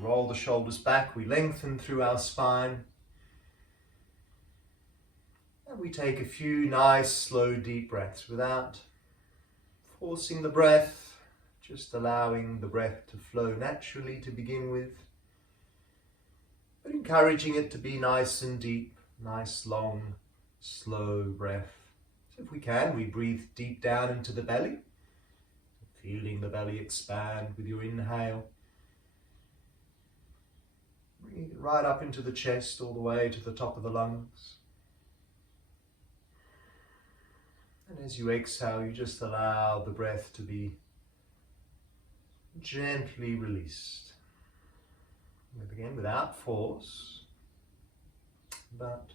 roll the shoulders back, we lengthen through our spine. And we take a few nice, slow, deep breaths without forcing the breath, just allowing the breath to flow naturally to begin with, but encouraging it to be nice and deep, nice, long, slow breath. So if we can, we breathe deep down into the belly, feeling the belly expand with your inhale. Bring it right up into the chest, all the way to the top of the lungs. And as you exhale, you just allow the breath to be gently released. And again, without force, but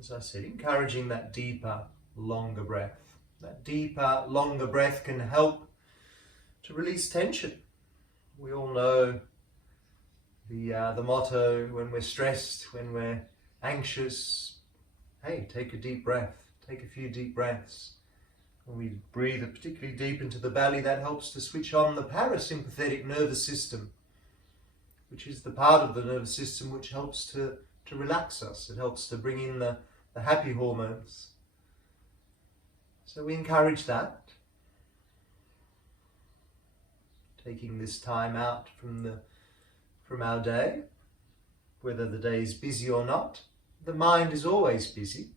as I said, encouraging that deeper, longer breath. That deeper, longer breath can help to release tension. We all know the motto when we're stressed, when we're anxious, hey, take a deep breath. Take a few deep breaths. When we breathe particularly deep into the belly, that helps to switch on the parasympathetic nervous system, which is the part of the nervous system which helps to relax us. It helps to bring in the happy hormones. So we encourage that. Taking this time out from our day, whether the day is busy or not. The mind is always busy.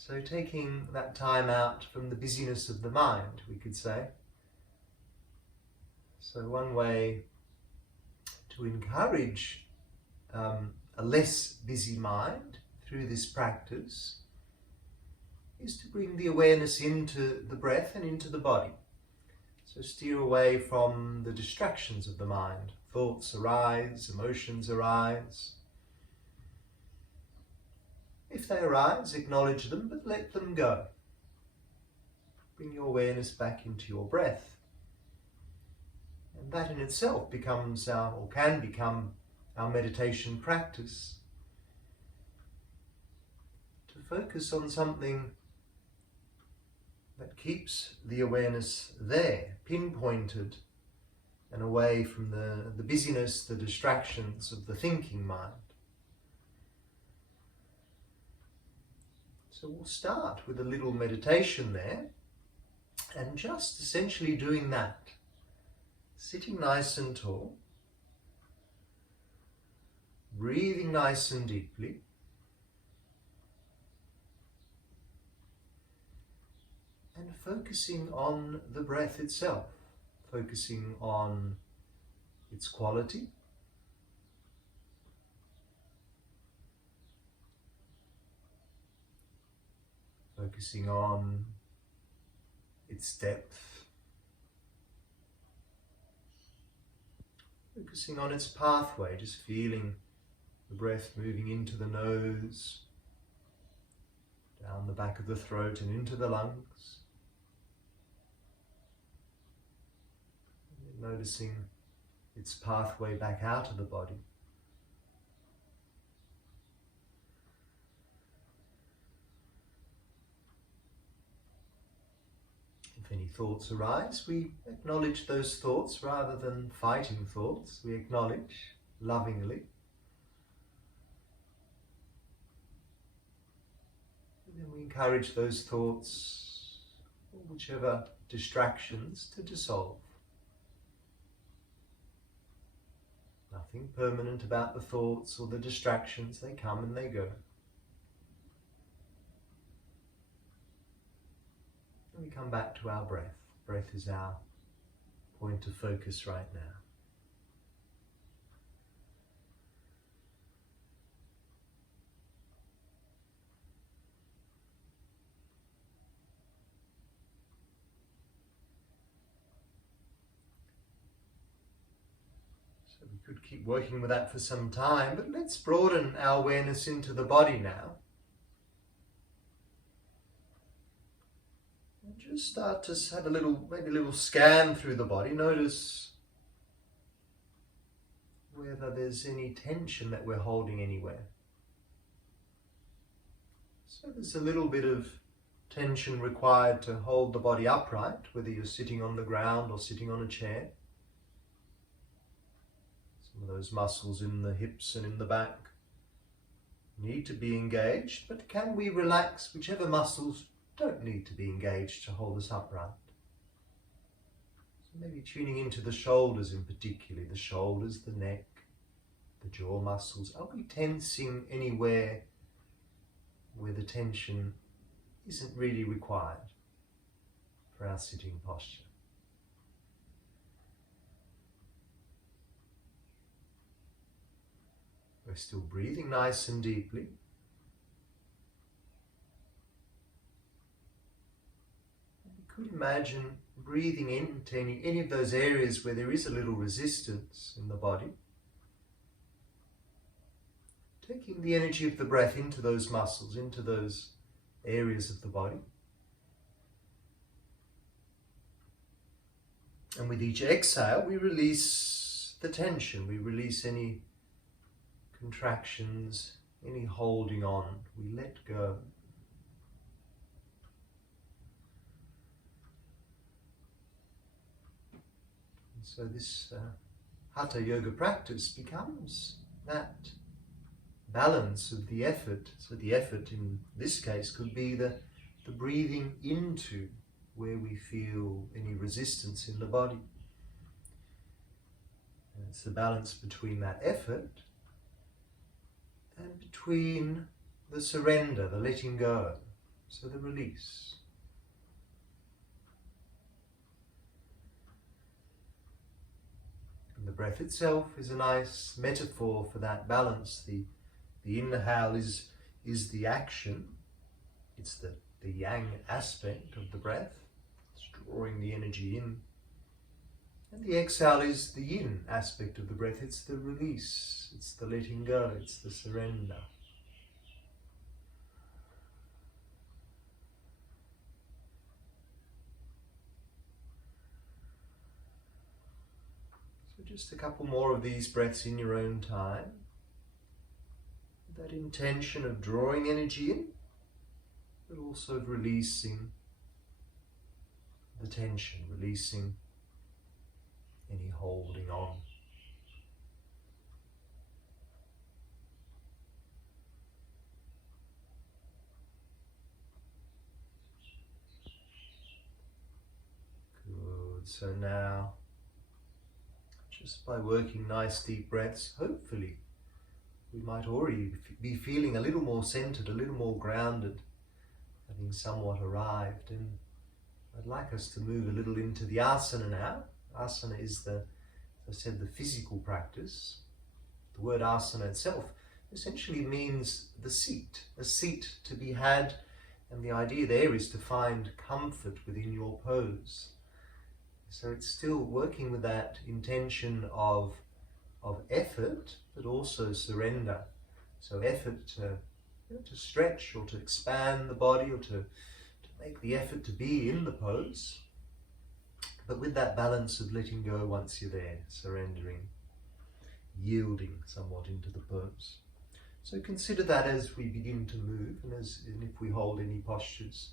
So taking that time out from the busyness of the mind, we could say. So one way to encourage a less busy mind through this practice is to bring the awareness into the breath and into the body. So steer away from the distractions of the mind. Thoughts arise, emotions arise. If they arise, acknowledge them, but let them go. Bring your awareness back into your breath. And that in itself becomes or can become our meditation practice. To focus on something that keeps the awareness there, pinpointed and away from the busyness, the distractions of the thinking mind. So we'll start with a little meditation there, and just essentially doing that. Sitting nice and tall, breathing nice and deeply, and focusing on the breath itself, focusing on its quality, focusing on its depth, focusing on its pathway, just feeling the breath moving into the nose, down the back of the throat and into the lungs. And noticing its pathway back out of the body. If any thoughts arise, we acknowledge those thoughts rather than fighting thoughts. We acknowledge lovingly. And then we encourage those thoughts, or whichever distractions, to dissolve. Nothing permanent about the thoughts or the distractions. They come and they go. And we come back to our breath. Breath is our point of focus right now. So we could keep working with that for some time, but let's broaden our awareness into the body now. Just start to have maybe a little scan through the body. Notice whether there's any tension that we're holding anywhere. So there's a little bit of tension required to hold the body upright, whether you're sitting on the ground or sitting on a chair. Some of those muscles in the hips and in the back need to be engaged, but can we relax whichever muscles don't need to be engaged to hold us upright? So maybe tuning into the shoulders in particular, the shoulders, the neck, the jaw muscles. Are we tensing anywhere where the tension isn't really required for our sitting posture? We're still breathing nice and deeply. You could imagine breathing into any of those areas where there is a little resistance in the body. Taking the energy of the breath into those muscles, into those areas of the body. And with each exhale, we release the tension, we release any contractions, any holding on, we let go. And so this Hatha Yoga practice becomes that balance of the effort. So the effort in this case could be the breathing into where we feel any resistance in the body. And it's the balance between that effort and between the surrender, the letting go, so the release. And the breath itself is a nice metaphor for that balance. The inhale is the action, it's the yang aspect of the breath, it's drawing the energy in. And the exhale is the yin aspect of the breath, it's the release, it's the letting go, it's the surrender. So just a couple more of these breaths in your own time. That intention of drawing energy in, but also of releasing the tension, releasing any holding on. Good. So now, just by working nice deep breaths, hopefully we might already be feeling a little more centered, a little more grounded, having somewhat arrived. And I'd like us to move a little into the asana now. Asana is as I said, the physical practice. The word asana itself essentially means the seat, a seat to be had, and the idea there is to find comfort within your pose. So it's still working with that intention of effort, but also surrender. So effort to stretch or to expand the body, or to make the effort to be in the pose, but with that balance of letting go once you're there, surrendering, yielding somewhat into the pose. So consider that as we begin to move, and if we hold any postures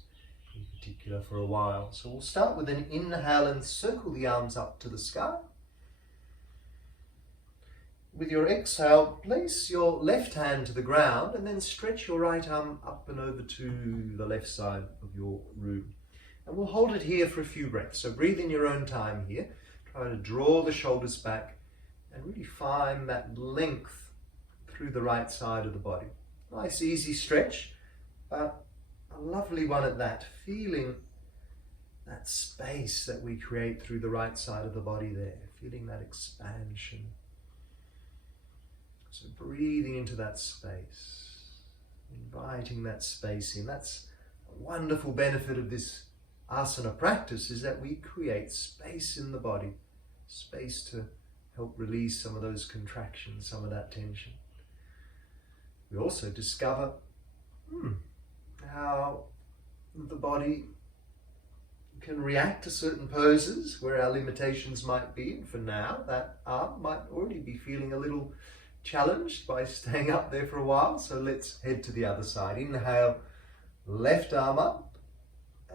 in particular for a while. So we'll start with an inhale and circle the arms up to the sky. With your exhale, place your left hand to the ground and then stretch your right arm up and over to the left side of your room. And we'll hold it here for a few breaths. So breathe in your own time here. Try to draw the shoulders back and really find that length through the right side of the body. Nice easy stretch, but a lovely one at that. Feeling that space that we create through the right side of the body there. Feeling that expansion. So breathing into that space, inviting that space in. That's a wonderful benefit of this asana practice, is that we create space in the body, space to help release some of those contractions, some of that tension. We also discover how the body can react to certain poses where our limitations might be. And for now, that arm might already be feeling a little challenged by staying up there for a while. So let's head to the other side. Inhale, left arm up,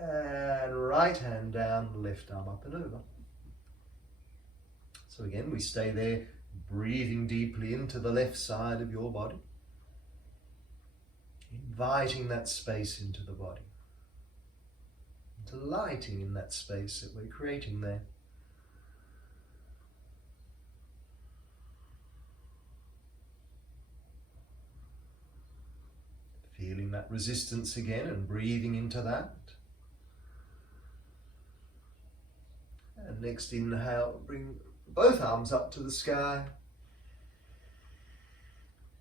and right hand down, left arm up and over. So again, we stay there Breathing deeply into the left side of your body. Inviting that space into the body. Delighting in that space that we're creating there. Feeling that resistance again and breathing into that. And next inhale, bring both arms up to the sky.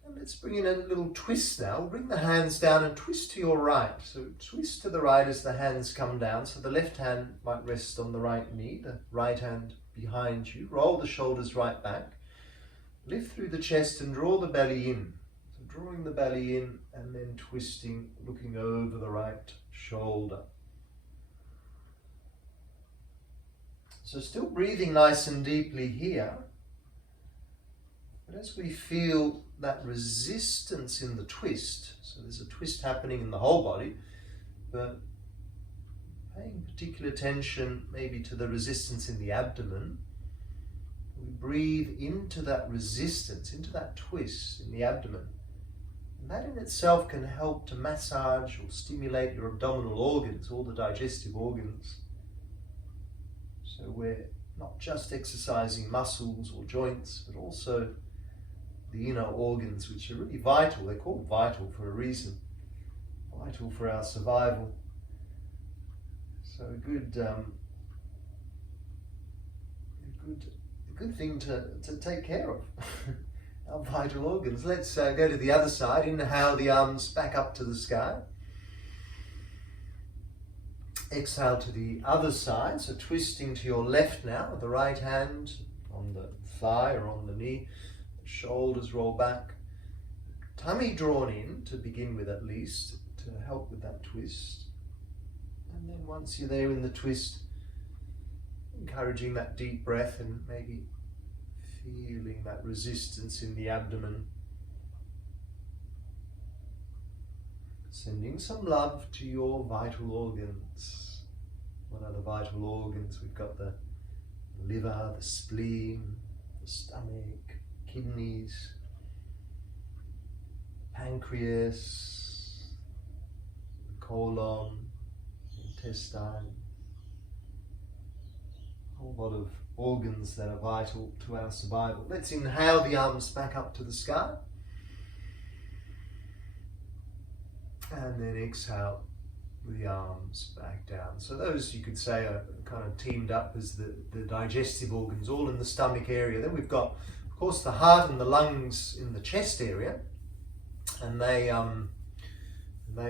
And let's bring in a little twist now. Bring the hands down and twist to your right. So twist to the right as the hands come down. So the left hand might rest on the right knee, the right hand behind you. Roll the shoulders right back. Lift through the chest and draw the belly in. So drawing the belly in and then twisting, looking over the right shoulder. So still breathing nice and deeply here. But as we feel that resistance in the twist, so there's a twist happening in the whole body, but paying particular attention maybe to the resistance in the abdomen, we breathe into that resistance, into that twist in the abdomen. And that in itself can help to massage or stimulate your abdominal organs, all the digestive organs. So we're not just exercising muscles or joints, but also the inner organs, which are really vital. They're called vital for a reason. Vital for our survival. So a good thing to take care of. Our vital organs. Let's go to the other side. Inhale the arms back up to the sky. Exhale to the other side. So twisting to your left now, with the right hand on the thigh or on the knee. Shoulders roll back, tummy drawn in to begin with at least, to help with that twist. And then once you're there in the twist, encouraging that deep breath and maybe feeling that resistance in the abdomen. Sending some love to your vital organs. What are the vital organs? We've got the liver, the spleen, the stomach, kidneys, pancreas, the colon, intestine, a whole lot of organs that are vital to our survival. Let's inhale the arms back up to the sky. And then exhale the arms back down. So those, you could say, are kind of teamed up as the digestive organs, all in the stomach area. Then we've got, of course, the heart and the lungs in the chest area, and they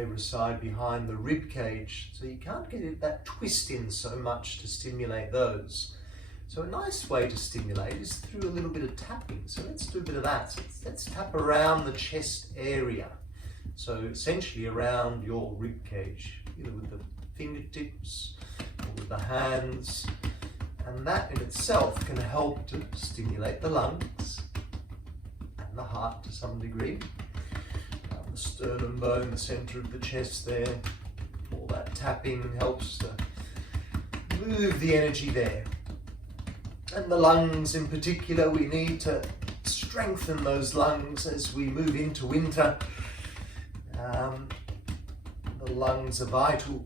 reside behind the rib cage, so you can't get that twist in so much to stimulate those. So a nice way to stimulate is through a little bit of tapping. So let's do a bit of that. So let's tap around the chest area. So essentially around your rib cage, either with the fingertips or with the hands. And that in itself can help to stimulate the lungs and the heart to some degree. The sternum bone, the center of the chest there. All that tapping helps to move the energy there. And the lungs in particular, we need to strengthen those lungs as we move into winter. The lungs are vital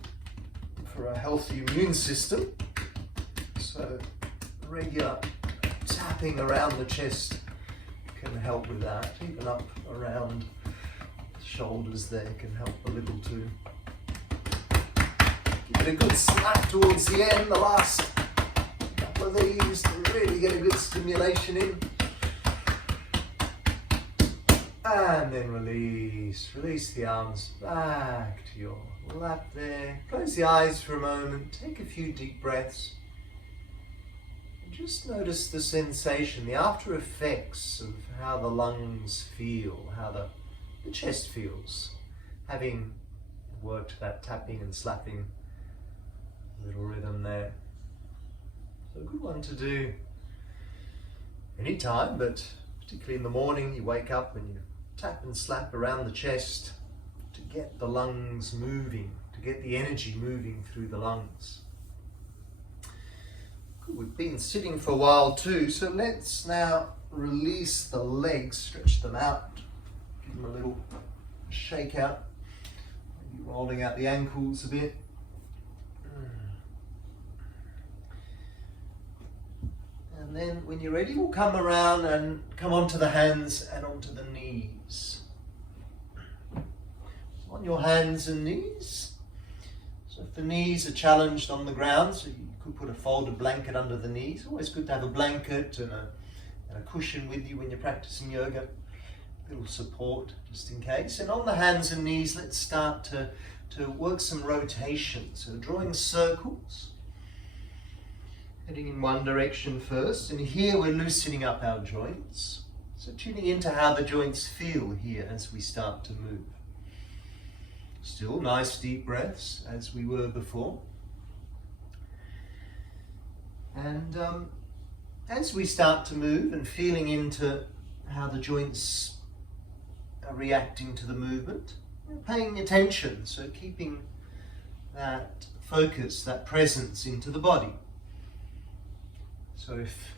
for a healthy immune system. So regular tapping around the chest can help with that. Even up around the shoulders there can help a little too. Give it a good slap towards the end, the last couple of these, to really get a good stimulation in. And then release the arms back to your lap there. Close the eyes for a moment, take a few deep breaths. And just notice the sensation, the after effects of how the lungs feel, how the chest feels, having worked that tapping and slapping little rhythm there. So a good one to do anytime, but particularly in the morning, you wake up and you tap and slap around the chest to get the lungs moving, to get the energy moving through the lungs. Good. We've been sitting for a while too, so let's now release the legs, stretch them out, give them a little shake out, maybe rolling out the ankles a bit. And then when you're ready, we'll come around and come onto the hands and onto the knees. On your hands and knees. So if the knees are challenged on the ground, so you could put a folded blanket under the knees. Always good to have a blanket and a cushion with you when you're practicing yoga. A little support just in case. And on the hands and knees, let's start to work some rotation. So drawing circles. Heading in one direction first, and here we're loosening up our joints. So tuning into how the joints feel here as we start to move. Still nice deep breaths as we were before. And as we start to move and feeling into how the joints are reacting to the movement, we're paying attention, so keeping that focus, that presence into the body. So if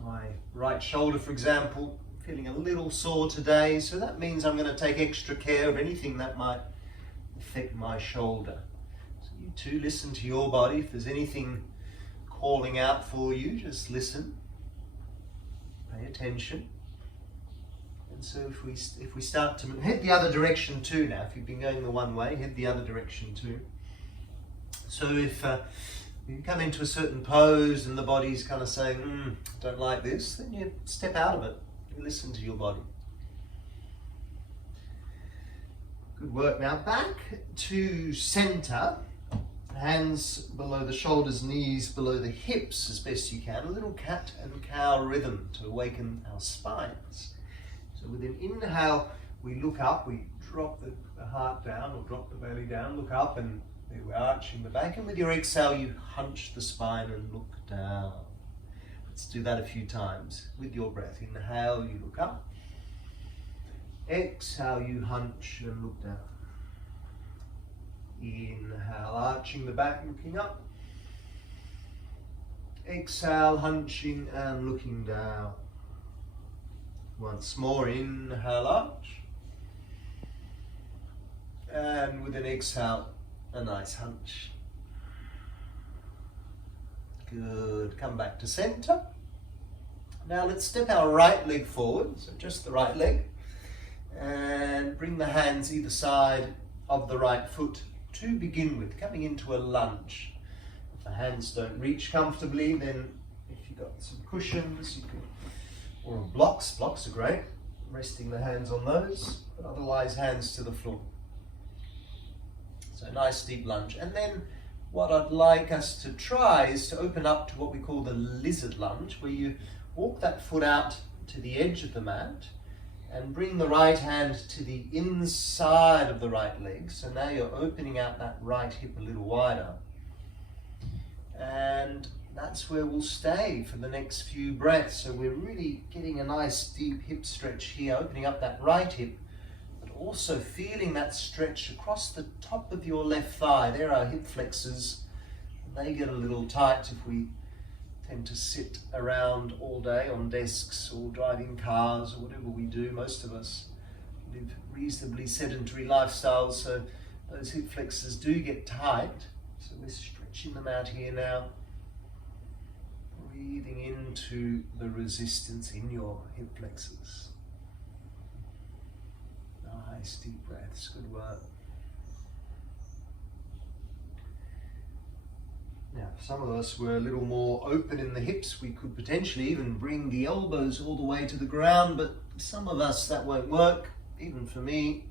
my right shoulder, for example, feeling a little sore today, so that means I'm going to take extra care of anything that might affect my shoulder. So you too, listen to your body. If there's anything calling out for you, just listen, pay attention. And so if we start to move, head the other direction too now. If you've been going the one way, head the other direction too. So if you come into a certain pose and the body's kind of saying, I don't like this, then you step out of it. You listen to your body. Good work. Now back to center. Hands below the shoulders, knees below the hips as best you can. A little cat and cow rhythm to awaken our spines. So with an inhale, we look up, we drop the heart down or drop the belly down, look up, and we're arching the back, and with your exhale you hunch the spine and look down. Let's do that a few times with your breath. Inhale, you look up. Exhale, you hunch and look down. Inhale, arching the back, looking up. Exhale, hunching and looking down. Once more, inhale, arch. And with an exhale, a nice hunch. Good. Come back to center. Now let's step our right leg forward, so just the right leg, and bring the hands either side of the right foot to begin with, coming into a lunge. If the hands don't reach comfortably, then if you've got some cushions, you can, or blocks are great, resting the hands on those, but otherwise hands to the floor. So a nice deep lunge. And then what I'd like us to try is to open up to what we call the lizard lunge, where you walk that foot out to the edge of the mat and bring the right hand to the inside of the right leg. So now you're opening out that right hip a little wider. And that's where we'll stay for the next few breaths. So we're really getting a nice deep hip stretch here, opening up that right hip, also feeling that stretch across the top of your left thigh. There are hip flexors. They get a little tight if we tend to sit around all day on desks or driving cars or whatever we do. Most of us live reasonably sedentary lifestyles, so those hip flexors do get tight. So we're stretching them out here now. Breathing into the resistance in your hip flexors. Nice deep breaths, good work. Now, if some of us were a little more open in the hips, we could potentially even bring the elbows all the way to the ground, but some of us that won't work, even for me,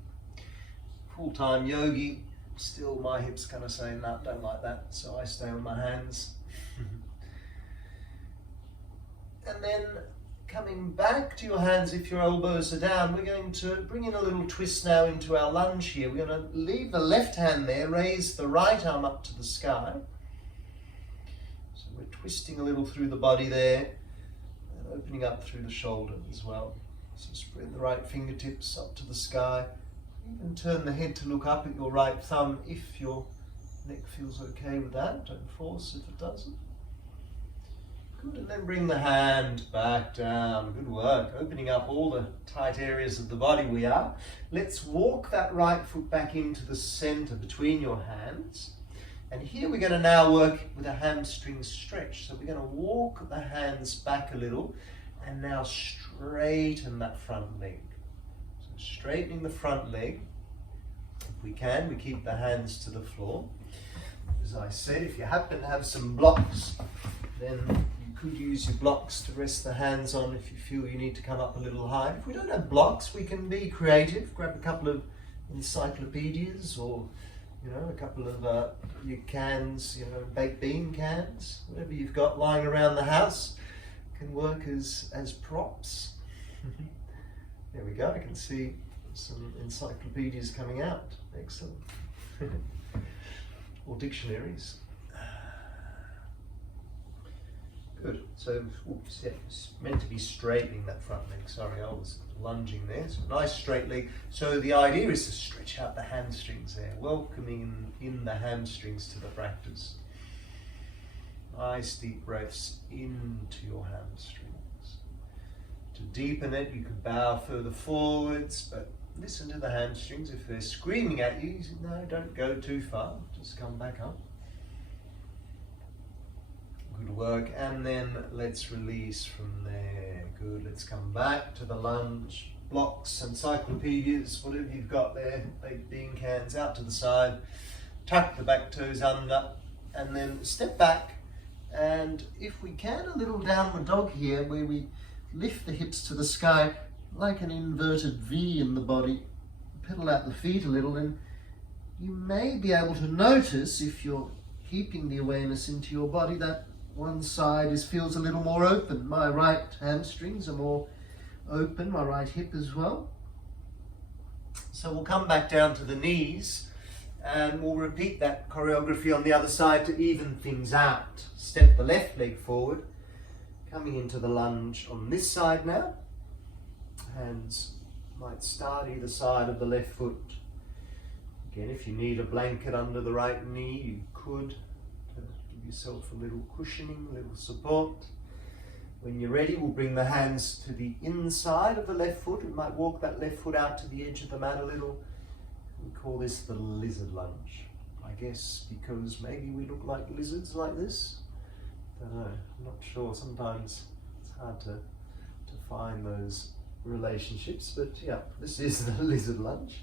full-time yogi, still my hips kind of say, no, don't like that, so I stay on my hands. And then coming back to your hands if your elbows are down, we're going to bring in a little twist now into our lunge here. We're going to leave the left hand there, raise the right arm up to the sky. So we're twisting a little through the body there and opening up through the shoulder as well. So spread the right fingertips up to the sky. Even turn the head to look up at your right thumb if your neck feels okay with that. Don't force if it doesn't. Good, and then bring the hand back down. Good work. Opening up all the tight areas of the body we are. Let's walk that right foot back into the center between your hands. And here we're going to now work with a hamstring stretch. So we're going to walk the hands back a little and now straighten that front leg. So straightening the front leg. If we can, we keep the hands to the floor. As I said, if you happen to have some blocks, then you could use your blocks to rest the hands on if you feel you need to come up a little higher. If we don't have blocks, we can be creative. Grab a couple of encyclopedias or a couple of your cans, baked bean cans, whatever you've got lying around the house can work as props. There we go, I can see some encyclopedias coming out. Excellent. Or dictionaries. Good. So, it's meant to be straightening that front leg. Sorry, I was lunging there. So nice straight leg. So the idea is to stretch out the hamstrings there, welcoming in the hamstrings to the practice. Nice deep breaths into your hamstrings. To deepen it, you can bow further forwards, but listen to the hamstrings. If they're screaming at you, no, don't go too far. Just come back up. Good work, and then let's release from there. Good, let's come back to the lunge. Blocks, encyclopedias, whatever you've got there, baked bean cans out to the side. Tuck the back toes under, and then step back. And if we can, a little downward dog here, where we lift the hips to the sky, like an inverted V in the body. Pedal out the feet a little, and you may be able to notice, if you're keeping the awareness into your body, that one side feels a little more open. My right hamstrings are more open, my right hip as well. So we'll come back down to the knees and we'll repeat that choreography on the other side to even things out. Step the left leg forward, coming into the lunge on this side now. Hands might start either side of the left foot. Again, if you need a blanket under the right knee, you could. Give yourself a little cushioning, a little support. When you're ready, we'll bring the hands to the inside of the left foot. We might walk that left foot out to the edge of the mat a little. We call this the lizard lunge. I guess because maybe we look like lizards like this. Don't know, I'm not sure. Sometimes it's hard to find those relationships, but yeah, this is the lizard lunge.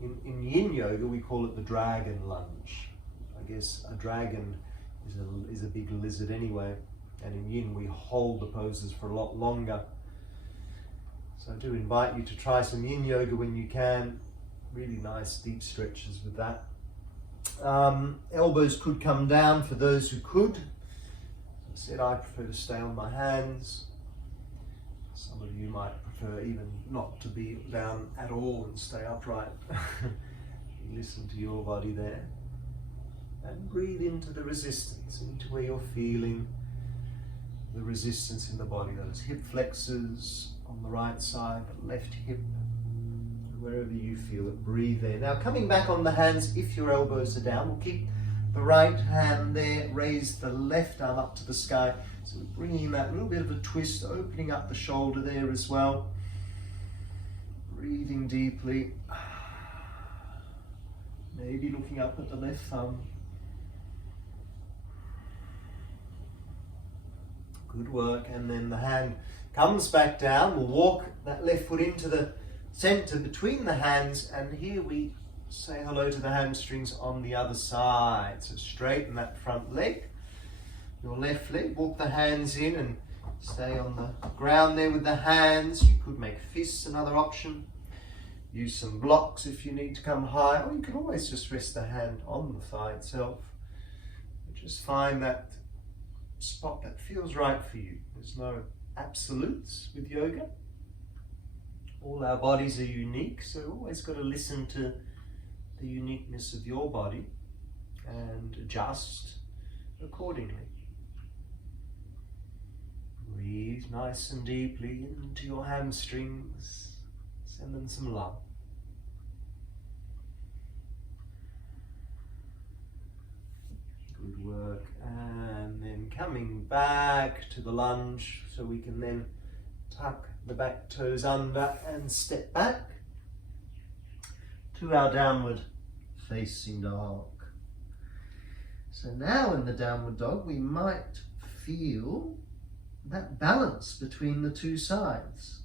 In yin yoga, we call it the dragon lunge. I guess a dragon is a big lizard anyway, and in yin we hold the poses for a lot longer. So I do invite you to try some yin yoga when you can. Really nice deep stretches with that. Elbows could come down for those who could. As I said, I prefer to stay on my hands. Some of you might prefer even not to be down at all and stay upright. You listen to your body there. And breathe into the resistance, into where you're feeling the resistance in the body. Those hip flexors on the right side, the left hip, wherever you feel it, breathe there. Now coming back on the hands, if your elbows are down, we'll keep the right hand there, raise the left arm up to the sky. So we're bringing that little bit of a twist, opening up the shoulder there as well. Breathing deeply. Maybe looking up at the left thumb. Good work, and then the hand comes back down. We'll walk that left foot into the center between the hands, and here we say hello to the hamstrings on the other side. So straighten that front leg, your left leg, walk the hands in and stay on the ground there with the hands. You could make fists another option. Use some blocks if you need to come high, or you can always just rest the hand on the thigh itself. Just find that spot that feels right for you. There's no absolutes with yoga. All our bodies are unique, so always got to listen to the uniqueness of your body and adjust accordingly. Breathe nice and deeply into your hamstrings. Send them some love. Good work. And then coming back to the lunge so we can then tuck the back toes under and step back to our downward facing dog. So now in the downward dog we might feel that balance between the two sides.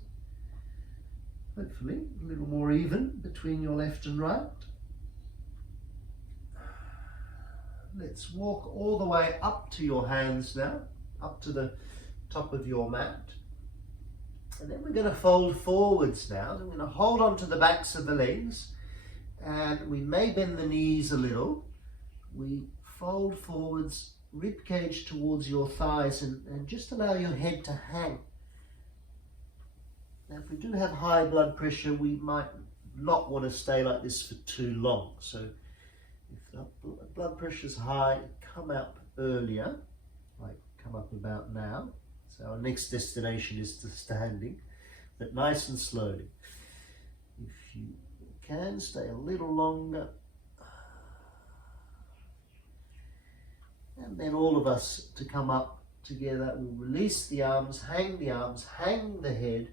Hopefully a little more even between your left and right. Let's walk all the way up to your hands now, up to the top of your mat. And then we're going to fold forwards now. So we're going to hold on to the backs of the legs, and we may bend the knees a little. We fold forwards, rib cage towards your thighs, and just allow your head to hang. Now if we do have high blood pressure, we might not want to stay like this for too long. So if the blood pressure is high, come up earlier, like come up about now. So our next destination is to standing, but nice and slowly. If you can, stay a little longer. And then all of us to come up together. We'll release the arms, hang the head,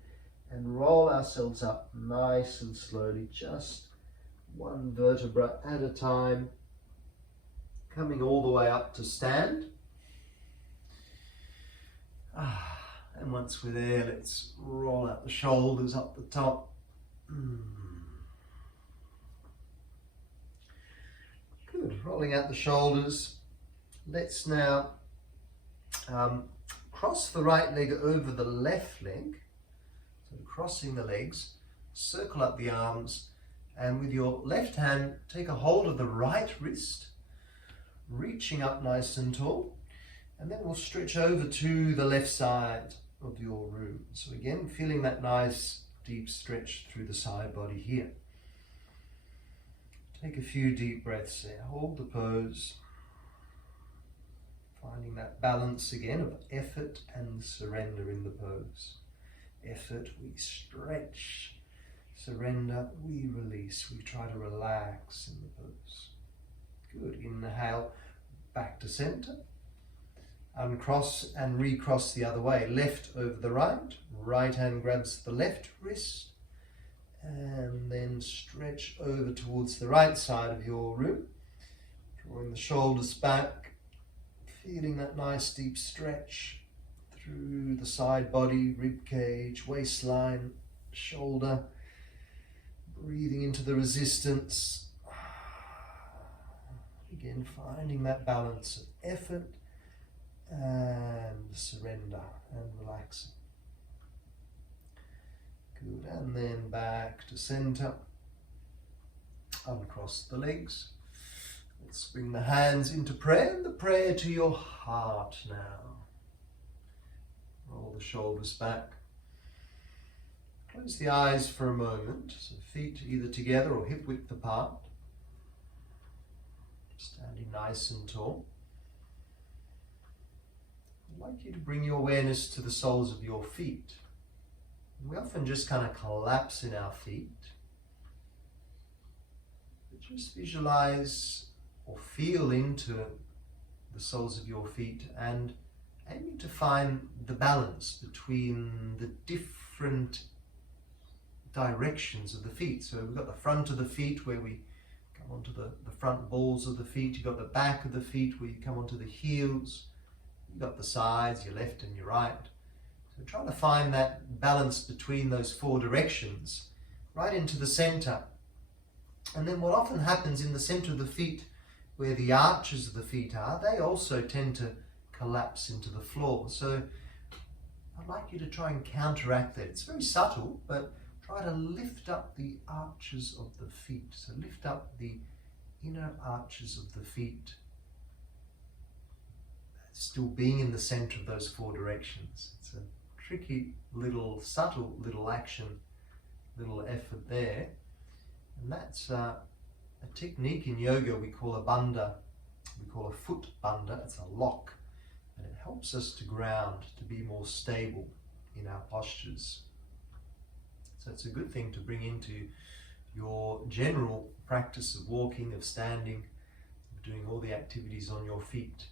and roll ourselves up nice and slowly, just one vertebra at a time, coming all the way up to stand. And once we're there, let's roll out the shoulders up the top. Good, rolling out the shoulders. Let's now cross the right leg over the left leg. So crossing the legs, circle up the arms, and with your left hand, take a hold of the right wrist, reaching up nice and tall. And then we'll stretch over to the left side of your room. So again, feeling that nice deep stretch through the side body here. Take a few deep breaths there. Hold the pose. Finding that balance again of effort and surrender in the pose. Effort, we stretch. Surrender, we release. We try to relax in the pose. Good. Inhale, back to center. Uncross and recross the other way. Left over the right. Right hand grabs the left wrist. And then stretch over towards the right side of your room. Drawing the shoulders back. Feeling that nice deep stretch through the side body, rib cage, waistline, shoulder. Breathing into the resistance. Again, finding that balance of effort and surrender and relaxing. Good, and then back to center. Uncross the legs. Let's bring the hands into prayer, and the prayer to your heart now. Roll the shoulders back. Close the eyes for a moment, so feet either together or hip width apart. Standing nice and tall. I'd like you to bring your awareness to the soles of your feet. We often just kind of collapse in our feet. But just visualize or feel into the soles of your feet and aiming to find the balance between the different directions of the feet. So we've got the front of the feet where we come onto the front balls of the feet. You've got the back of the feet where you come onto the heels. You've got the sides, your left and your right. So try to find that balance between those four directions right into the center. And then what often happens in the center of the feet, where the arches of the feet are, they also tend to collapse into the floor. So I'd like you to try and counteract that. It's very subtle, but try to lift up the arches of the feet. So lift up the inner arches of the feet, still being in the center of those four directions. It's a tricky little, subtle little action, little effort there. And that's a technique in yoga we call a bandha. We call a foot bandha. It's a lock. And it helps us to ground, to be more stable in our postures. So it's a good thing to bring into your general practice of walking, of standing, of doing all the activities on your feet.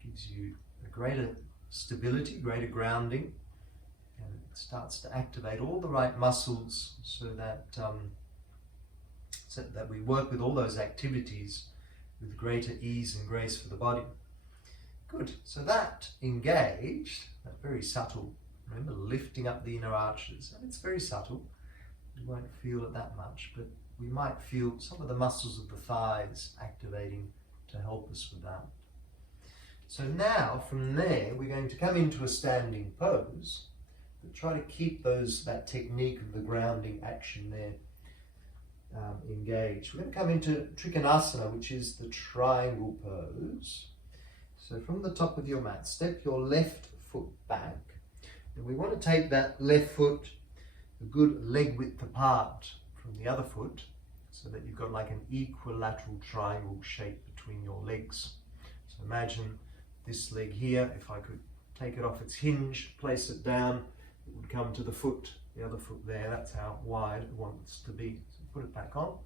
It gives you a greater stability, greater grounding, and it starts to activate all the right muscles so that we work with all those activities with greater ease and grace for the body. Good. So that engaged, that very subtle, remember, lifting up the inner arches, and it's very subtle. We won't feel it that much, but we might feel some of the muscles of the thighs activating to help us with that. So now, from there, we're going to come into a standing pose, but try to keep that technique of the grounding action there engaged. We're going to come into Trikonasana, which is the triangle pose. So from the top of your mat, step your left foot back, and we want to take that left foot a good leg width apart from the other foot, so that you've got like an equilateral triangle shape between your legs. So imagine this leg here, if I could take it off its hinge, place it down, it would come to the foot, the other foot there. That's how wide it wants to be. So put it back on,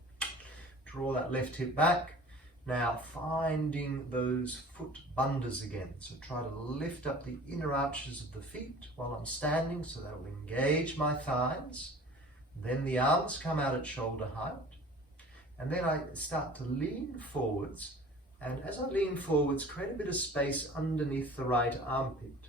draw that left hip back. Now finding those foot bandhas again. So try to lift up the inner arches of the feet while I'm standing, so that will engage my thighs. Then the arms come out at shoulder height. And then I start to lean forwards. And as I lean forwards, create a bit of space underneath the right armpit.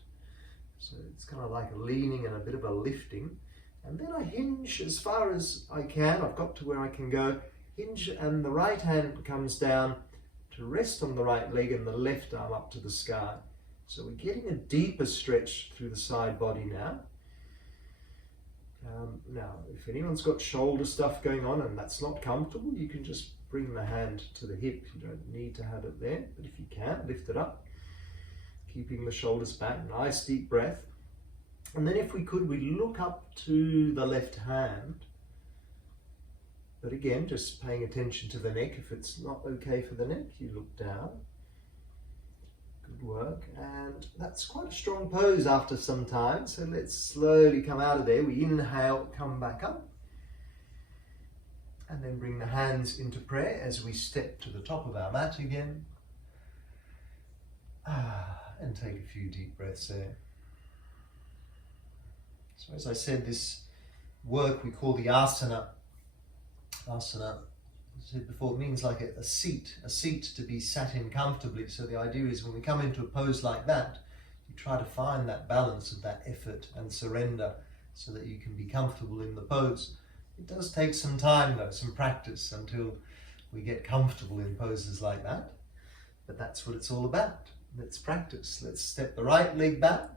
So it's kind of like a leaning and a bit of a lifting. And then I hinge as far as I can. I've got to where I can go. Hinge, and the right hand comes down to rest on the right leg and the left arm up to the sky. So we're getting a deeper stretch through the side body now. Now, if anyone's got shoulder stuff going on and that's not comfortable, you can just bring the hand to the hip. You don't need to have it there, but if you can, lift it up, keeping the shoulders back. Nice deep breath. And then if we could, we look up to the left hand. But again, just paying attention to the neck. If it's not okay for the neck, you look down. Good work. And that's quite a strong pose after some time. So let's slowly come out of there. We inhale, come back up. And then bring the hands into prayer as we step to the top of our mat again. And take a few deep breaths there. So as I said, this work we call the asana. Asana, as I said before, it means like a seat to be sat in comfortably. So the idea is when we come into a pose like that, you try to find that balance of that effort and surrender so that you can be comfortable in the pose. It does take some time though, some practice until we get comfortable in poses like that. But that's what it's all about. Let's practice. Let's step the right leg back.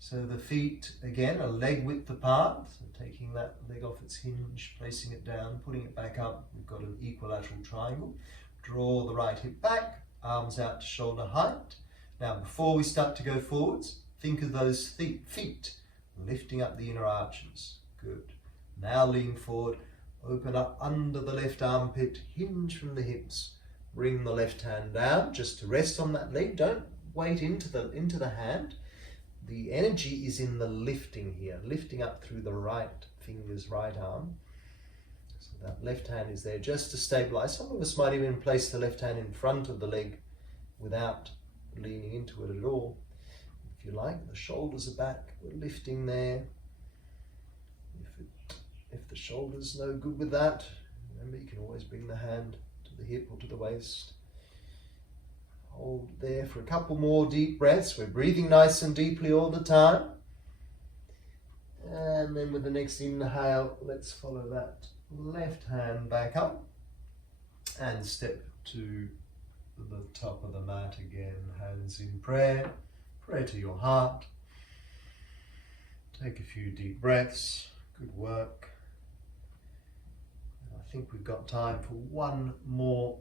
So the feet, again, a leg width apart. So taking that leg off its hinge, placing it down, putting it back up. We've got an equilateral triangle. Draw the right hip back, arms out to shoulder height. Now, before we start to go forwards, think of those feet lifting up the inner arches. Good. Now lean forward, open up under the left armpit, hinge from the hips. Bring the left hand down just to rest on that leg. Don't weight into the hand. The energy is in the lifting here, lifting up through the right fingers, right arm. So that left hand is there just to stabilize. Some of us might even place the left hand in front of the leg without leaning into it at all. If you like, the shoulders are back, we're lifting there. If the shoulder's no good with that, remember you can always bring the hand to the hip or to the waist. Hold there for a couple more deep breaths. We're breathing nice and deeply all the time. And then with the next inhale, let's follow that left hand back up and step to the top of the mat again. Hands in prayer. Pray to your heart. Take a few deep breaths. Good work. I think we've got time for one more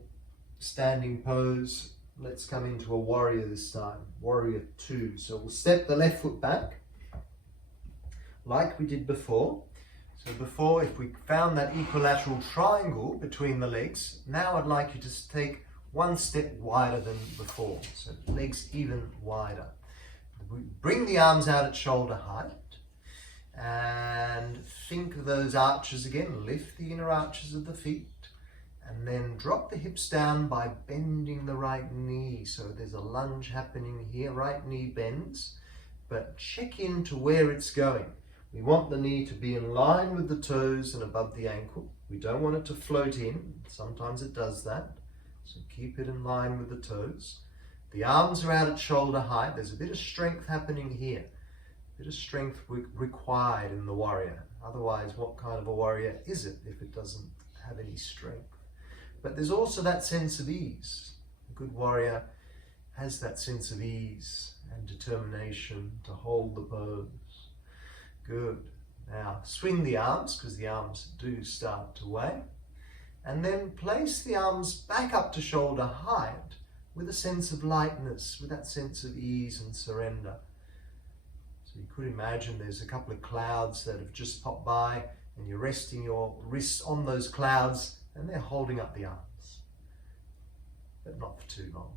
standing pose. Let's come into a warrior this time, warrior 2. So we'll step the left foot back, like we did before. So before, if we found that equilateral triangle between the legs, now I'd like you to take one step wider than before. So legs even wider. Bring the arms out at shoulder height, and think of those arches again. Lift the inner arches of the feet, And then drop the hips down by bending the right knee. So there's a lunge happening here, right knee bends, but check into where it's going. We want the knee to be in line with the toes and above the ankle. We don't want it to float in. Sometimes it does that. So keep it in line with the toes. The arms are out at shoulder height. There's a bit of strength happening here. A bit of strength required in the warrior. Otherwise, what kind of a warrior is it if it doesn't have any strength? But there's also that sense of ease. A good warrior has that sense of ease and determination to hold the pose. Good. Now swing the arms, because the arms do start to weigh. And then place the arms back up to shoulder height with a sense of lightness, with that sense of ease and surrender. So you could imagine there's a couple of clouds that have just popped by, and you're resting your wrists on those clouds, and they're holding up the arms, but not for too long.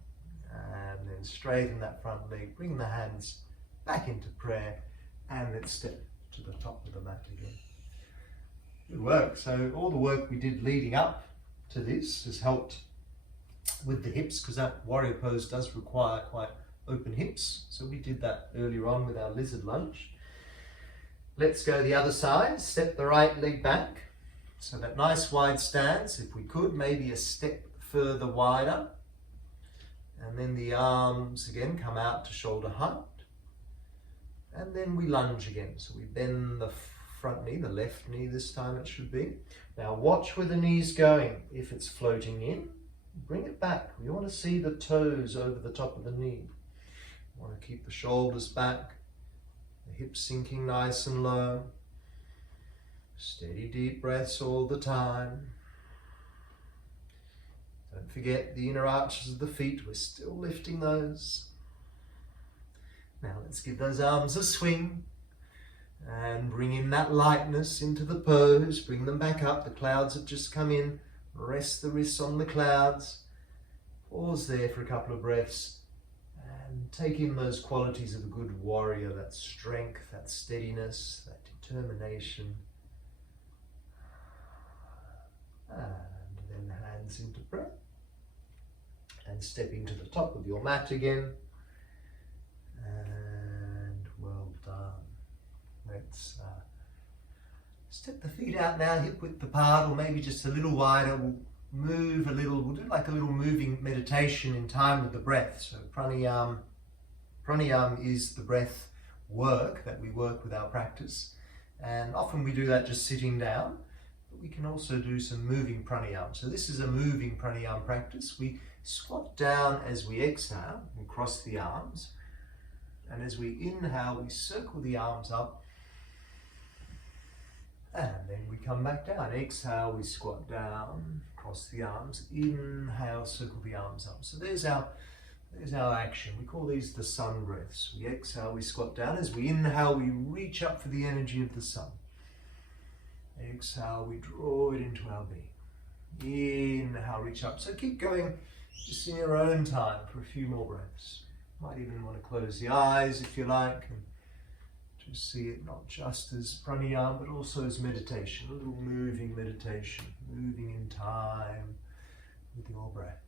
And then straighten that front leg, bring the hands back into prayer, and then step to the top of the mat again. Good work. So all the work we did leading up to this has helped with the hips, because that warrior pose does require quite open hips. So we did that earlier on with our lizard lunge. Let's go the other side. Step the right leg back. So that nice wide stance, if we could, maybe a step further wider. And then the arms again come out to shoulder height. And then we lunge again. So we bend the front knee, the left knee this time it should be. Now watch where the knee's going. If it's floating in, bring it back. We want to see the toes over the top of the knee. We want to keep the shoulders back, the hips sinking nice and low. Steady deep breaths all the time. Don't forget the inner arches of the feet. We're still lifting those. Now let's give those arms a swing and bring in that lightness into the pose. Bring them back up. The clouds have just come in. Rest the wrists on the clouds. Pause there for a couple of breaths and take in those qualities of a good warrior, that strength, that steadiness, that determination. And then hands into prayer. And stepping to the top of your mat again. And well done. Let's step the feet out now, hip width apart, or maybe just a little wider. We'll move a little. We'll do like a little moving meditation in time with the breath. So pranayama is the breath work that we work with our practice. And often we do that just sitting down. We can also do some moving pranayama. So this is a moving pranayama practice. We squat down as we exhale and cross the arms. And as we inhale, we circle the arms up. And then we come back down. Exhale, we squat down, cross the arms. Inhale, circle the arms up. So there's our action. We call these the sun breaths. We exhale, we squat down. As we inhale, we reach up for the energy of the sun. Exhale, we draw it into our being. Inhale, reach up. So keep going just in your own time for a few more breaths. Might even want to close the eyes if you like and just see it not just as pranayama but also as meditation, a little moving meditation, moving in time with your breath.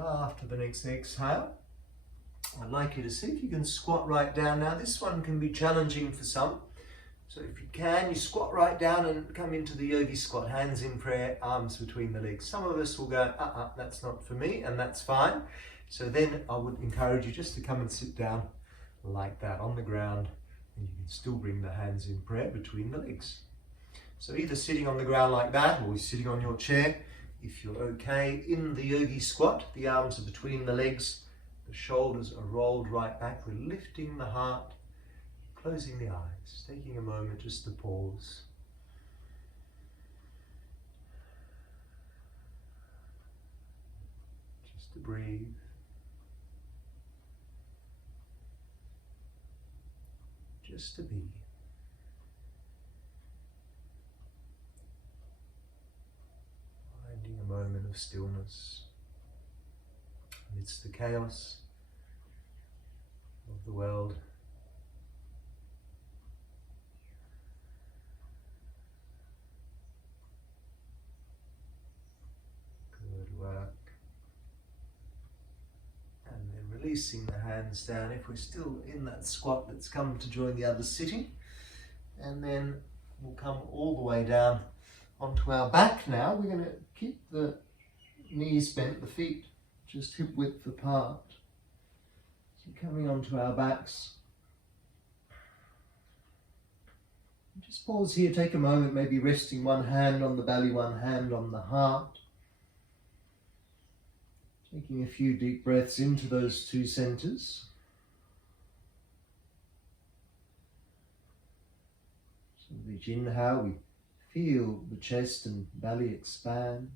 After the next exhale, I'd like you to see if you can squat right down. Now this one can be challenging for some, so if you can, you squat right down and come into the yogi squat, hands in prayer, arms between the legs. Some of us will go, that's not for me, and that's fine. So then I would encourage you just to come and sit down like that on the ground, and you can still bring the hands in prayer between the legs. So either sitting on the ground like that, or sitting on your chair. If you're okay in the yogi squat, the arms are between the legs, the shoulders are rolled right back. We're lifting the heart, closing the eyes, taking a moment just to pause. Just to breathe. Just to be. of stillness amidst the chaos of the world. Good work. And then releasing the hands down if we're still in that squat. Let's come to join the other sitting, and then we'll come all the way down onto our back now. We're going to keep the knees bent, the feet just hip width apart. So coming onto our backs. Just pause here, take a moment, maybe resting one hand on the belly, one hand on the heart. Taking a few deep breaths into those two centers. So with each inhale, we feel the chest and belly expand.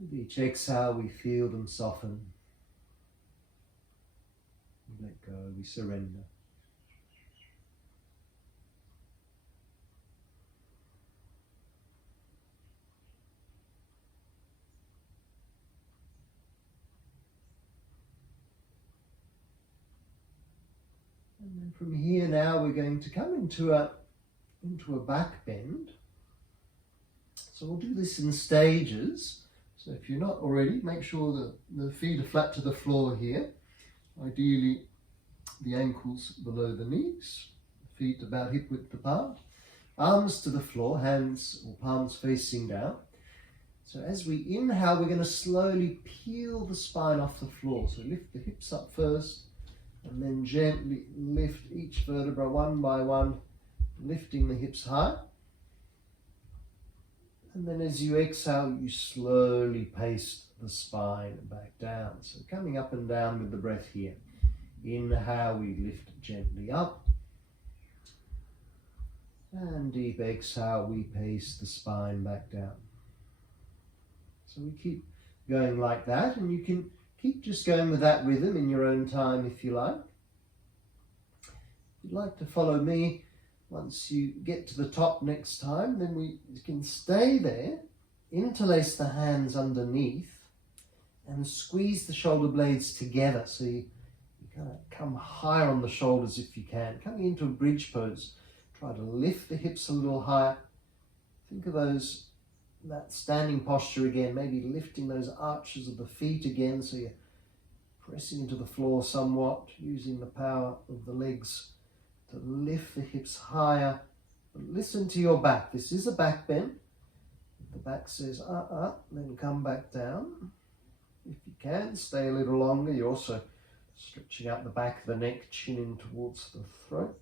With each exhale, we feel them soften. We let go, we surrender. And then from here now we're going to come into a back bend. So we'll do this in stages. So if you're not already, make sure that the feet are flat to the floor here. Ideally the ankles below the knees, feet about hip width apart. Arms to the floor, hands or palms facing down. So as we inhale, we're going to slowly peel the spine off the floor. So lift the hips up first, and then gently lift each vertebra one by one, lifting the hips high. And then as you exhale, you slowly pace the spine back down. So coming up and down with the breath here. Inhale, we lift gently up. And deep exhale, we pace the spine back down. So we keep going like that, and you can keep just going with that rhythm in your own time if you like. If you'd like to follow me, once you get to the top next time, then we can stay there, interlace the hands underneath, and squeeze the shoulder blades together. So you kind of come higher on the shoulders if you can. Coming into a bridge pose, try to lift the hips a little higher. Think of that standing posture again, maybe lifting those arches of the feet again, so you're pressing into the floor somewhat, using the power of the legs to lift the hips higher. But listen to your back. This is a back bend. If the back says then come back down. If you can, stay a little longer. You're also stretching out the back of the neck, chin in towards the throat.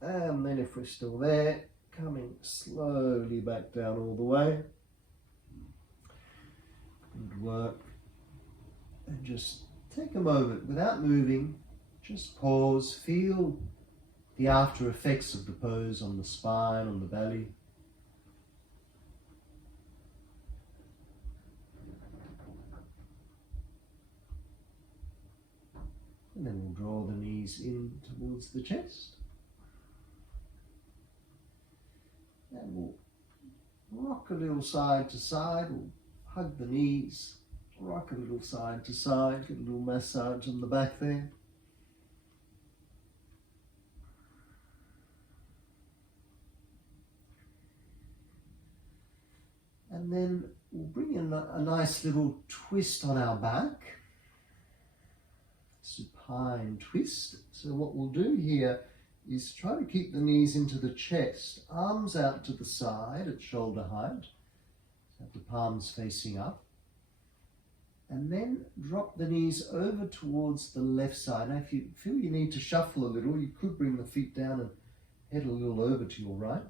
And then if we're still there, coming slowly back down all the way. Good work. And just take a moment without moving, just pause, feel the after effects of the pose on the spine, on the belly. And then we'll draw the knees in towards the chest. And we'll rock a little side to side, we'll hug the knees, rock a little side to side, get a little massage on the back there. And then we'll bring in a nice little twist on our back, supine twist. So what we'll do here is try to keep the knees into the chest, arms out to the side at shoulder height, have the palms facing up, and then drop the knees over towards the left side. Now if you feel you need to shuffle a little, you could bring the feet down and head a little over to your right,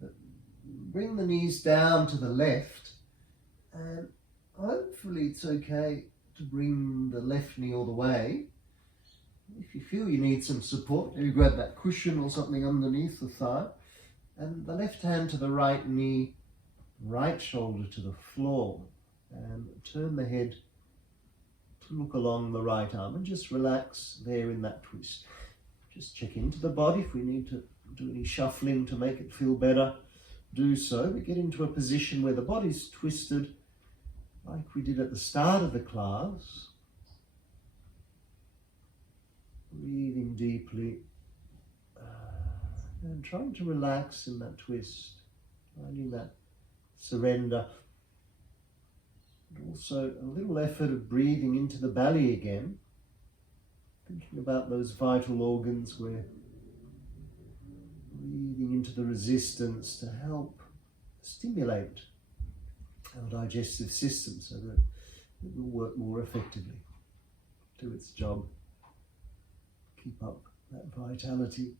but bring the knees down to the left, and hopefully it's okay to bring the left knee all the way. If you feel you need some support, maybe grab that cushion or something underneath the thigh, and the left hand to the right knee, right shoulder to the floor, and turn the head to look along the right arm, and just relax there in that twist. Just check into the body if we need to do any shuffling to make it feel better, do so. But get into a position where the body's twisted, like we did at the start of the class. Breathing deeply and trying to relax in that twist, finding that surrender. And also a little effort of breathing into the belly again, thinking about those vital organs where breathing into the resistance to help stimulate our digestive system so that it will work more effectively, do its job, keep up that vitality.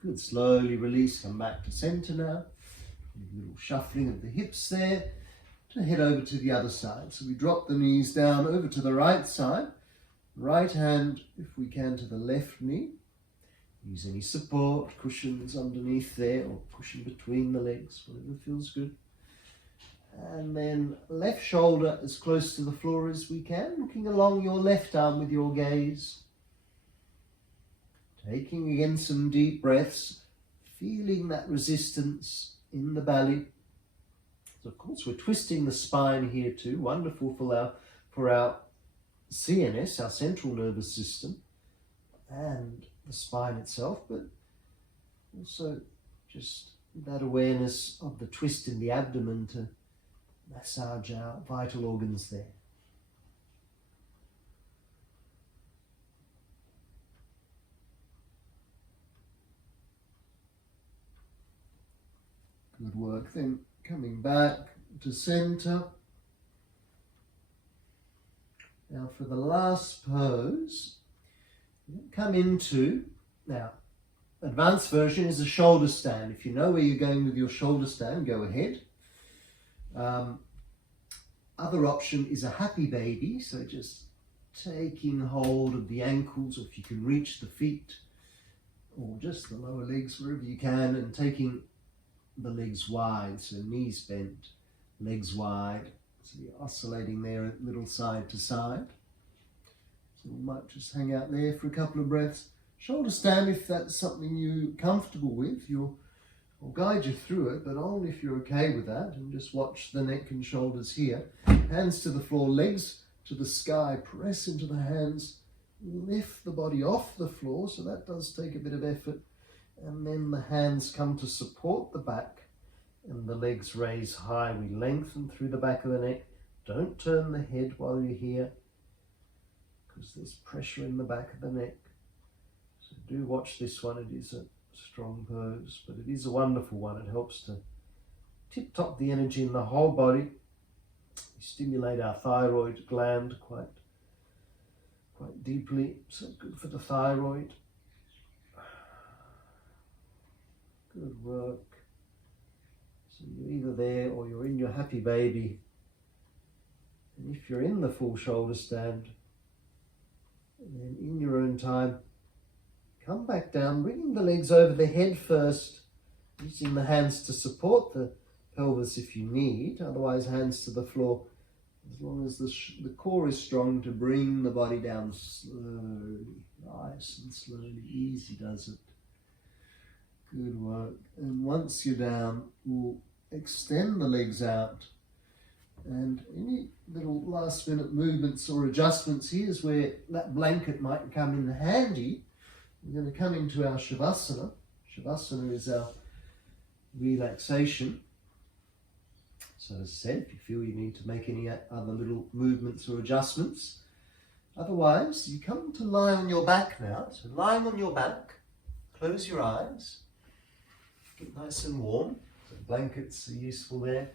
Good, slowly release, come back to center now. A little shuffling of the hips there to head over to the other side. So we drop the knees down over to the right side. Right hand, if we can, to the left knee. Use any support, cushions underneath there or cushion between the legs, whatever feels good. And then left shoulder as close to the floor as we can, looking along your left arm with your gaze. Taking again some deep breaths, feeling that resistance in the belly. So of course we're twisting the spine here too, wonderful for our CNS, our central nervous system, and the spine itself, but also just that awareness of the twist in the abdomen to massage our vital organs there. Good work. Then coming back to center. Now for the last pose, come into, now advanced version is a shoulder stand. If you know where you're going with your shoulder stand, go ahead. Other option is a happy baby, so just taking hold of the ankles, or if you can reach the feet, or just the lower legs, wherever you can, and taking the legs wide, so knees bent, legs wide. So you're oscillating there a little side to side. So we might just hang out there for a couple of breaths. Shoulder stand, if that's something you're comfortable with, I'll guide you through it, but only if you're okay with that, and just watch the neck and shoulders here. Hands to the floor, legs to the sky, press into the hands, lift the body off the floor, so that does take a bit of effort, and then the hands come to support the back, and the legs raise high. We lengthen through the back of the neck. Don't turn the head while you're here, because there's pressure in the back of the neck. So do watch this one. It is a strong pose, but it is a wonderful one. It helps to tip-top the energy in the whole body. We stimulate our thyroid gland quite deeply, so good for the thyroid. Good work. So you're either there or you're in your happy baby. And if you're in the full shoulder stand, and then in your own time, come back down, bringing the legs over the head first, using the hands to support the pelvis if you need, otherwise hands to the floor, as long as the core is strong, to bring the body down slowly, nice and slowly, easy does it. Good work. And once you're down, we'll extend the legs out, and any little last minute movements or adjustments, here's where that blanket might come in handy. We're going to come into our Shavasana. Shavasana is our relaxation. So as I said, if you feel you need to make any other little movements or adjustments, otherwise you come to lie on your back now. So lying on your back, close your eyes, get nice and warm. So blankets are useful there.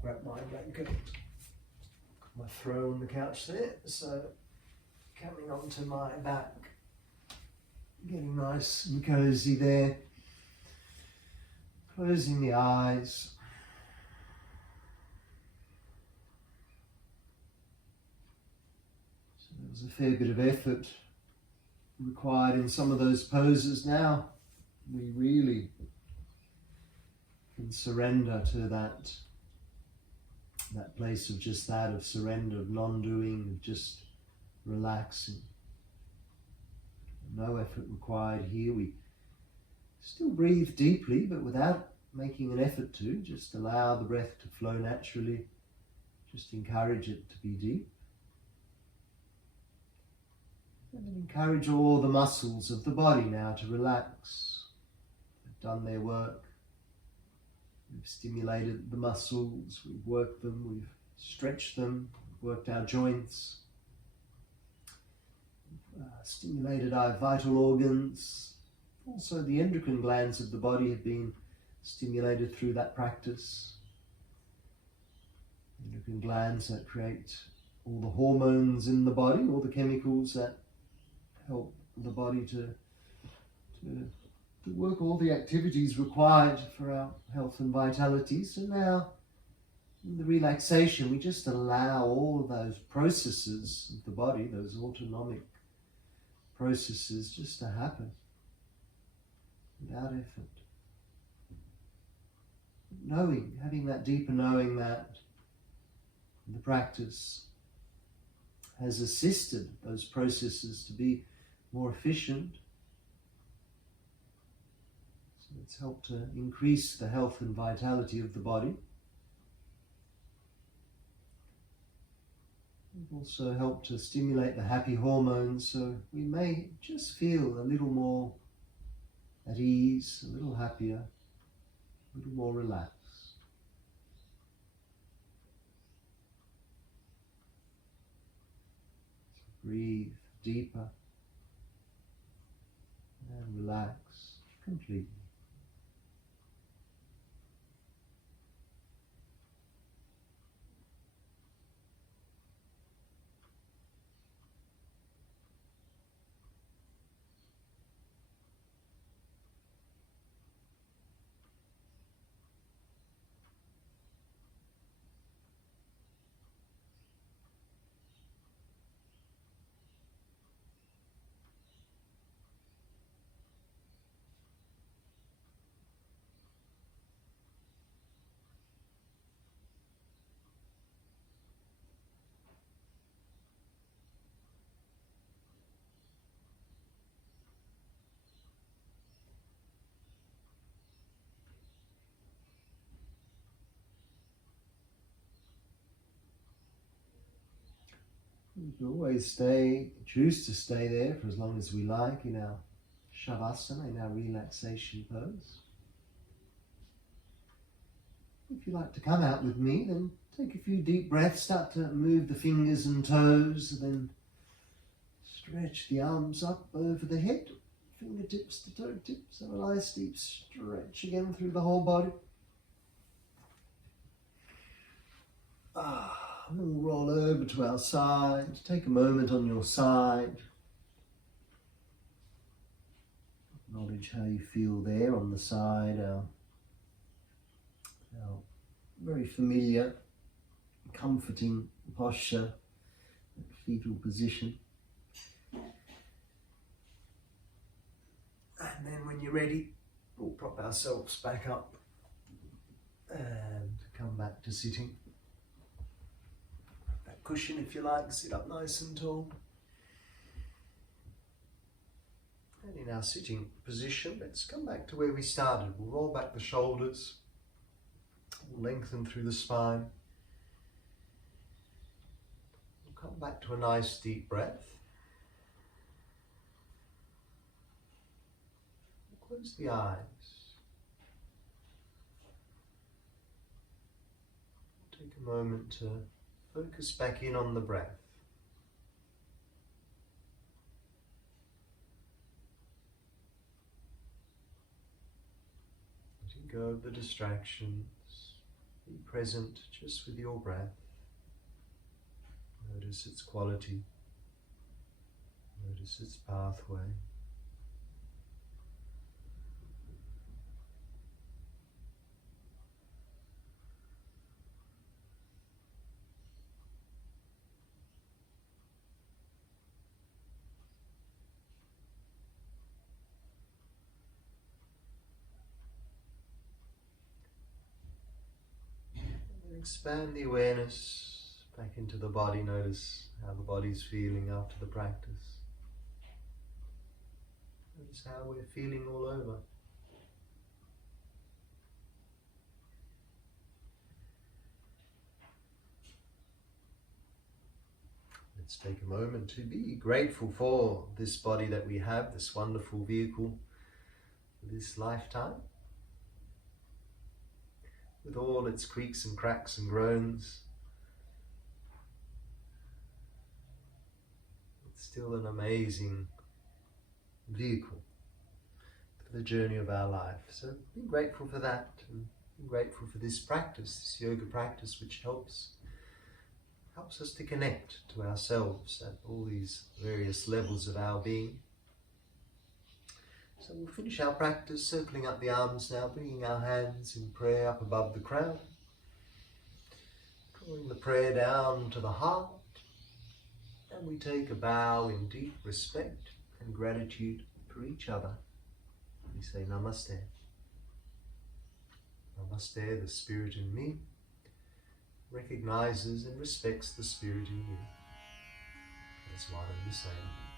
Grab my blanket, my throw on the couch there. So coming onto my back, getting nice and cozy there. Closing the eyes. So there was a fair bit of effort required in some of those poses. Now we really can surrender to that place of just that, of surrender, of non-doing, of just relaxing. no effort required here. We still breathe deeply, but without making an effort to. Just allow the breath to flow naturally. Just encourage it to be deep. And then encourage all the muscles of the body now to relax. They've done their work. We've stimulated the muscles, we've worked them, we've stretched them, we've worked our joints, stimulated our vital organs. Also, the endocrine glands of the body have been stimulated through that practice. Endocrine glands that create all the hormones in the body, all the chemicals that help the body to work all the activities required for our health and vitality. So now, in the relaxation, we just allow all of those processes of the body, those autonomic processes, just to happen without effort. Knowing, having that deeper knowing that the practice has assisted those processes to be more efficient. So it's helped to increase the health and vitality of the body. It's also helped to stimulate the happy hormones, so we may just feel a little more at ease, a little happier, a little more relaxed. So breathe deeper and relax completely. We can always choose to stay there for as long as we like in our Shavasana, in our relaxation pose. If you like to come out with me, then take a few deep breaths, start to move the fingers and toes, and then stretch the arms up over the head, fingertips to toe tips, and a nice deep stretch again through the whole body. And then we'll roll over to our side. Take a moment on your side. Acknowledge how you feel there on the side. Our very familiar, comforting posture, fetal position. And then when you're ready, we'll prop ourselves back up and come back to sitting. That cushion, if you like, sit up nice and tall. And in our sitting position, let's come back to where we started. We'll roll back the shoulders, we'll lengthen through the spine. We'll come back to a nice deep breath. We'll close the eyes. Take a moment to focus back in on the breath. Letting go of the distractions. Be present just with your breath. Notice its quality. Notice its pathway. Expand the awareness back into the body. Notice how the body's feeling after the practice. Notice how we're feeling all over. Let's take a moment to be grateful for this body that we have, this wonderful vehicle for this lifetime. With all its creaks and cracks and groans, it's still an amazing vehicle for the journey of our life. So be grateful for that, and be grateful for this practice, this yoga practice, which helps us to connect to ourselves at all these various levels of our being. So we'll finish our practice circling up the arms now, bringing our hands in prayer up above the crown, drawing the prayer down to the heart, and we take a bow in deep respect and gratitude for each other. We say Namaste. Namaste, the spirit in me recognizes and respects the spirit in you as one and the same.